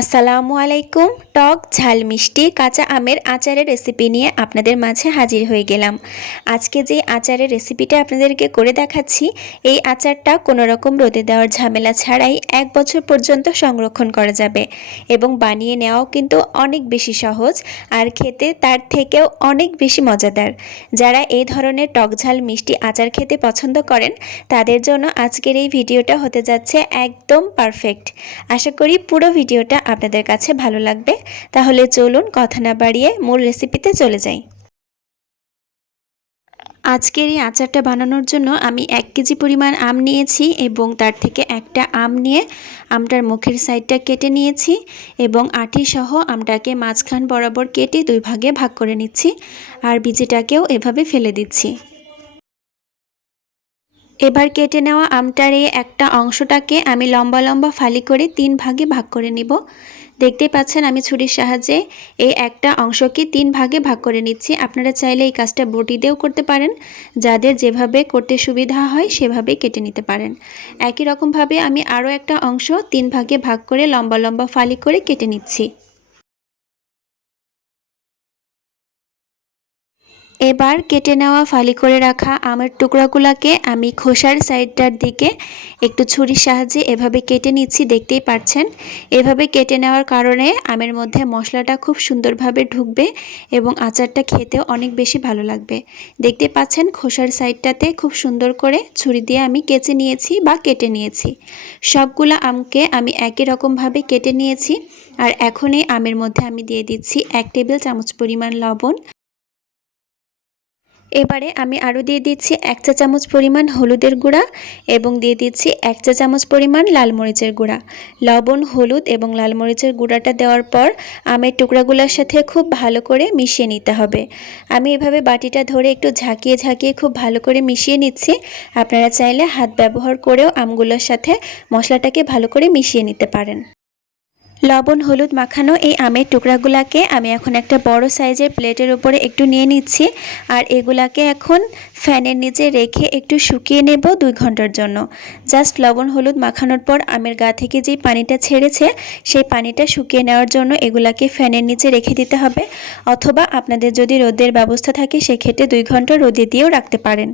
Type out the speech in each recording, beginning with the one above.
আসসালামু আলাইকুম। টক ঝাল মিষ্টি কাঁচা আমের আচারের রেসিপি নিয়ে আপনাদের মাঝে হাজির হয়ে গেলাম। আজকে যে আচারের রেসিপিটা আপনাদেরকে করে দেখাচ্ছি, এই আচারটা কোনো রকম রোদে দেওয়ার ঝামেলা ছাড়াই 1 বছর পর্যন্ত সংরক্ষণ করা যাবে এবং বানিয়ে নেওয়াও কিন্তু অনেক বেশি সহজ আর খেতে তার থেকেও অনেক বেশি মজাদার। যারা এই ধরনের টক ঝাল মিষ্টি আচার খেতে পছন্দ করেন তাদের জন্য আজকের এই ভিডিওটা হতে যাচ্ছে একদম পারফেক্ট। আশা করি পুরো ভিডিওটা আপনাদের কাছে ভালো লাগবে। তাহলে চলুন কথা না বাড়িয়ে মূল রেসিপিতে চলে যাই। আজকের এই আচারটা বানানোর জন্য আমি 1 কেজি পরিমাণ আম নিয়েছি এবং তার থেকে একটা আম নিয়ে আমটার মুখের সাইডটা কেটে নিয়েছি এবং আঁটি সহ আমটাকে মাঝখান বরাবর কেটে 2 ভাগে ভাগ করে নিচ্ছি আর বিচিটাকেও এভাবে ফেলে দিচ্ছি। এবার কেটে নেওয়া আমটার এই একটা অংশটাকে আমি লম্বা লম্বা ফালি করে 3 ভাগে ভাগ করে নিব। দেখতেই পাচ্ছেন আমি ছুরির সাহায্যে এই একটা অংশকে 3 ভাগে ভাগ করে নিচ্ছি। আপনারা চাইলে এই কাজটা বটি দিয়েও করতে পারেন, যাদের যেভাবে করতে সুবিধা হয় সেভাবেই কেটে নিতে পারেন। একই রকমভাবে আমি আরও একটা অংশ 3 ভাগে ভাগ করে লম্বা লম্বা ফালি করে কেটে নিচ্ছি। এবার কেটে নেওয়া ফালি করে রাখা আমের টুকরাগুলোকে আমি খোসার সাইডটার দিকে একটু ছুরির সাহায্যে এভাবে কেটে নিচ্ছি। দেখতেই পাচ্ছেন এভাবে কেটে নেওয়ার কারণে আমের মধ্যে মশলাটা খুব সুন্দরভাবে ঢুকবে এবং আচারটা খেতেও অনেক বেশি ভালো লাগবে। দেখতে পাচ্ছেন খোসার সাইডটাতে খুব সুন্দর করে ছুরি দিয়ে আমি কেচে নিয়েছি বা কেটে নিয়েছি। সবগুলা আমকে আমি একই রকমভাবে কেটে নিয়েছি আর এখন এই আমের মধ্যে আমি দিয়ে দিচ্ছি 1 টেবিল চামচ পরিমাণ লবণ। এবারে আমি আরও দিয়ে দিচ্ছি 1 চা চামচ পরিমাণ হলুদের গুঁড়া এবং দিয়ে দিচ্ছি 1 চা চামচ পরিমাণ লাল মরিচের গুঁড়া। লবণ, হলুদ এবং লাল মরিচের গুঁড়াটা দেওয়ার পর আমের টুকরাগুলোর সাথে খুব ভালো করে মিশিয়ে নিতে হবে। আমি এভাবে বাটিটা ধরে একটু ঝাঁকিয়ে ঝাঁকিয়ে খুব ভালো করে মিশিয়ে নিচ্ছি। আপনারা চাইলে হাত ব্যবহার করেও আমগুলোর সাথে মশলাটাকে ভালো করে মিশিয়ে নিতে পারেন। লবণ হলুদ মাখানো এই আমের টুকরাগুলাকে আমি এখন একটা বড় সাইজের প্লেটের উপরে একটু নিয়ে নিচ্ছি আর এগুলাকে এখন ফ্যানের নিচে রেখে একটু শুকিয়ে নেব 2 ঘন্টার জন্য। জাস্ট লবণ হলুদ মাখানোর পর আমের গা থেকে যেই পানিটা ছেড়েছে সেই পানিটা শুকিয়ে নেওয়ার জন্য এগুলাকে ফ্যানের নিচে রেখে দিতে হবে, অথবা আপনাদের যদি রোদের ব্যবস্থা থাকে সেক্ষেত্রে 2 ঘন্টা রোদে দিয়েও রাখতে পারেন।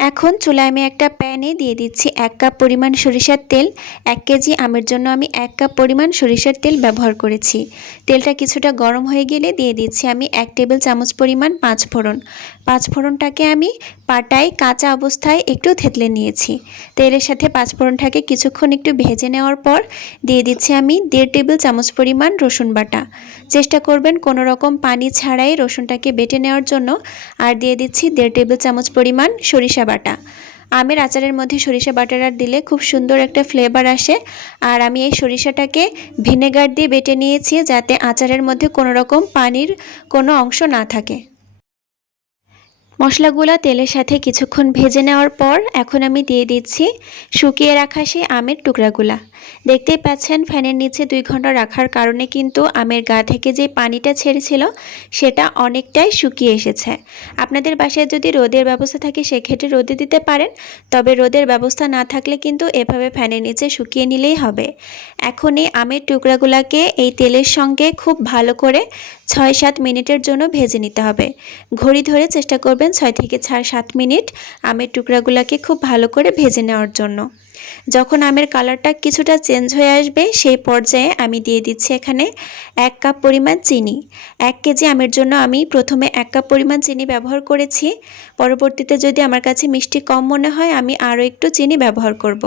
এখন চুলায় আমি একটা প্যানে দিয়ে দিচ্ছি 1 কাপ পরিমাণ সরিষার তেল। 1 কেজি আমের জন্য আমি 1 কাপ পরিমাণ সরিষার তেল ব্যবহার করেছি। তেলটা কিছুটা গরম হয়ে গেলে দিয়ে দিচ্ছি আমি 1 টেবিল চামচ পরিমাণ 5 ফোড়ন। 5 ফোড়নটাকে আমি পাটায় কাঁচা অবস্থায় একটু থেতলে নিয়েছি। তেলের সাথে 5 ফোড়নটাকে কিছুক্ষণ একটু ভেজে নেওয়ার পর দিয়ে দিচ্ছি আমি 1.5 টেবিল চামচ পরিমাণ রসুন বাটা। চেষ্টা করবেন কোনো রকম পানি ছাড়াই রসুনটাকে বেটে নেওয়ার জন্য। আর দিয়ে দিচ্ছি 1.5 টেবিল চামচ পরিমাণ সরিষা বাটা। আমের আচারের মধ্যে সরিষা বাটাটা দিলে খুব সুন্দর একটা ফ্লেভার আসে। আর আমি এই সরিষাটাকে ভিনেগার দিয়ে বেটে নিয়েছি যাতে আচারের মধ্যে কোনো রকম পানির কোনো অংশ না থাকে। মশলাগুলো তেলের সাথে কিছুক্ষণ ভেজে নেওয়ার পর এখন আমি দিয়ে দিচ্ছি শুকিয়ে রাখা সেই আমের টুকরাগুলা। দেখতেই পাচ্ছেন ফ্যানের নিচে 2 ঘন্টা রাখার কারণে কিন্তু আমের গা থেকে যে পানিটা ছেড়েছিল সেটা অনেকটাই শুকিয়ে এসেছে। আপনাদের বাসায় যদি রোদের ব্যবস্থা থাকে সেক্ষেত্রে রোদে দিতে পারেন, তবে রোদের ব্যবস্থা না থাকলে কিন্তু এভাবে ফ্যানের নিচে শুকিয়ে নিলেই হবে। এখন এই আমের টুকরাগুলাকে এই তেলের সঙ্গে খুব ভালো করে 6-7 মিনিটের জন্য ভেজে নিতে হবে। ঘড়ি ধরে চেষ্টা করবেন 6 থেকে 7 মিনিট আমের টুকরাগুলোকে খুব ভালো করে ভেজে নেওয়ার জন্য। যখন আমের কালারটা কিছুটা চেঞ্জ হয়ে আসবে সেই পর্যায়ে আমি দিয়ে দিচ্ছি এখানে 1 কাপ পরিমাণ চিনি। 1 কেজি আমের জন্য আমি প্রথমে 1 কাপ পরিমাণ চিনি ব্যবহার করেছি। পরবর্তীতে যদি আমার কাছে মিষ্টি কম মনে হয় আমি আরও একটু চিনি ব্যবহার করব।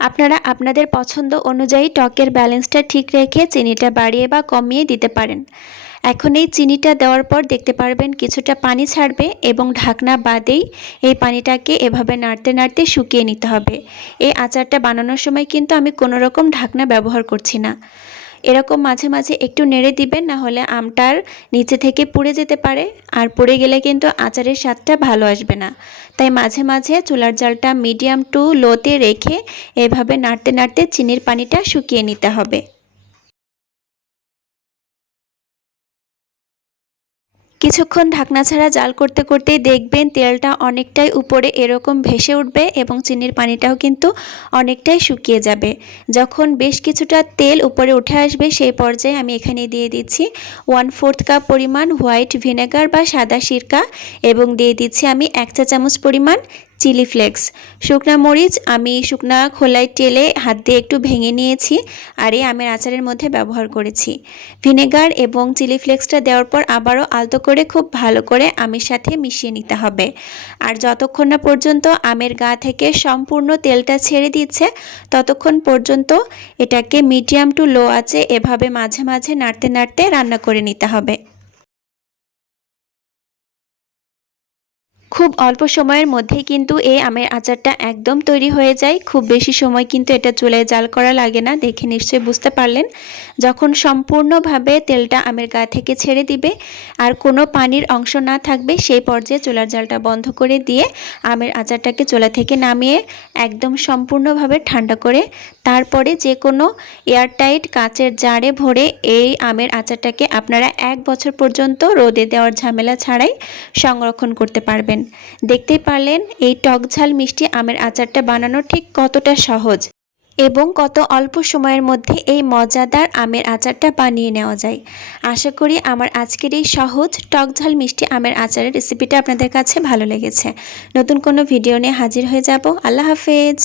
আপনারা আপনাদের পছন্দ অনুযায়ী টকের ব্যালেন্সটা ঠিক রেখে চিনিটা বাড়িয়ে বা কমিয়ে দিতে পারেন। এখন এই চিনিটা দেওয়ার পর দেখতে পারবেন কিছুটা পানি ছাড়বে এবং ঢাকনা বাদেই এই পানিটাকে এভাবে নাড়তে নাড়তে শুকিয়ে নিতে হবে। এই আচারটা বানানোর সময় কিন্তু আমি কোনো রকম ঢাকনা ব্যবহার করছি না। এরকম মাঝে মাঝে একটু নেড়ে দিবেন, না হলে আমটার নিচে থেকে পুড়ে যেতে পারে আর পুড়ে গেলে কিন্তু আচারের স্বাদটা ভালো আসবে না। তাই মাঝে মাঝে চুলার জালটা মিডিয়াম টু লোতে রেখে এভাবে নাড়তে নাড়তে চিনির পানিটা শুকিয়ে নিতে হবে। কিছুক্ষণ ঢাকনা ছাড়া জাল করতে করতেই দেখবেন তেলটা অনেকটাই উপরে এরকম ভেসে উঠবে এবং চিনির পানিটাও কিন্তু অনেকটাই শুকিয়ে যাবে। যখন বেশ কিছুটা তেল উপরে উঠে আসবে সেই পর্যায়ে আমি এখানে দিয়ে দিচ্ছি 1/4 কাপ পরিমাণ হোয়াইট ভিনেগার বা সাদা সিরকা এবং দিয়ে দিচ্ছি আমি 1 চা চামচ পরিমাণ চিলি ফ্লেক্স। শুকনা মরিচ আমি শুকনা খোলায় টেলে হাত দিয়ে একটু ভেঙে নিয়েছি আর এই আমের আচারের মধ্যে ব্যবহার করেছি। ভিনেগার এবং চিলি ফ্লেক্সটা দেওয়ার পর আবারও আলতো করে খুব ভালো করে আমের সাথে মিশিয়ে নিতে হবে। আর যতক্ষণ না পর্যন্ত আমের গা থেকে সম্পূর্ণ তেলটা ছেড়ে দিচ্ছে ততক্ষণ পর্যন্ত এটাকে মিডিয়াম টু লো আঁচে এভাবে মাঝে মাঝে নাড়তে নাড়তে রান্না করে নিতে হবে। খুব অল্প সময়ের মধ্যেই কিন্তু এই আমের আচারটা একদম তৈরি হয়ে যায়। খুব বেশি সময় কিন্তু এটা চুলায় জাল করা লাগে না, দেখে নিশ্চয়ই বুঝতে পারলেন। যখন সম্পূর্ণভাবে তেলটা আমের গা থেকে ছেড়ে দিবে আর কোনো পানির অংশ না থাকবে সেই পর্যায়ে চুলার জালটা বন্ধ করে দিয়ে আমের আচারটাকে চুলা থেকে নামিয়ে একদম সম্পূর্ণভাবে ঠান্ডা করে তারপরে যে কোনো এয়ারটাইট কাচের জারে ভরে এই আমের আচারটাকে আপনারা 1 বছর পর্যন্ত রোদে দেওয়ার ঝামেলা ছাড়াই সংরক্ষণ করতে পারবেন। দেখতেই পারলেন এই টকঝাল মিষ্টি আমের আচারটা বানানো ঠিক কতটা সহজ এবং কত অল্প সময়ের মধ্যে এই মজাদার আমের আচারটা বানিয়ে নেওয়া যায়। আশা করি আমার আজকের এই সহজ টকঝাল মিষ্টি আমের আচারের রেসিপিটা আপনাদের কাছে ভালো লেগেছে। নতুন কোনো ভিডিও নিয়ে হাজির হয়ে যাব। আল্লাহ হাফেজ।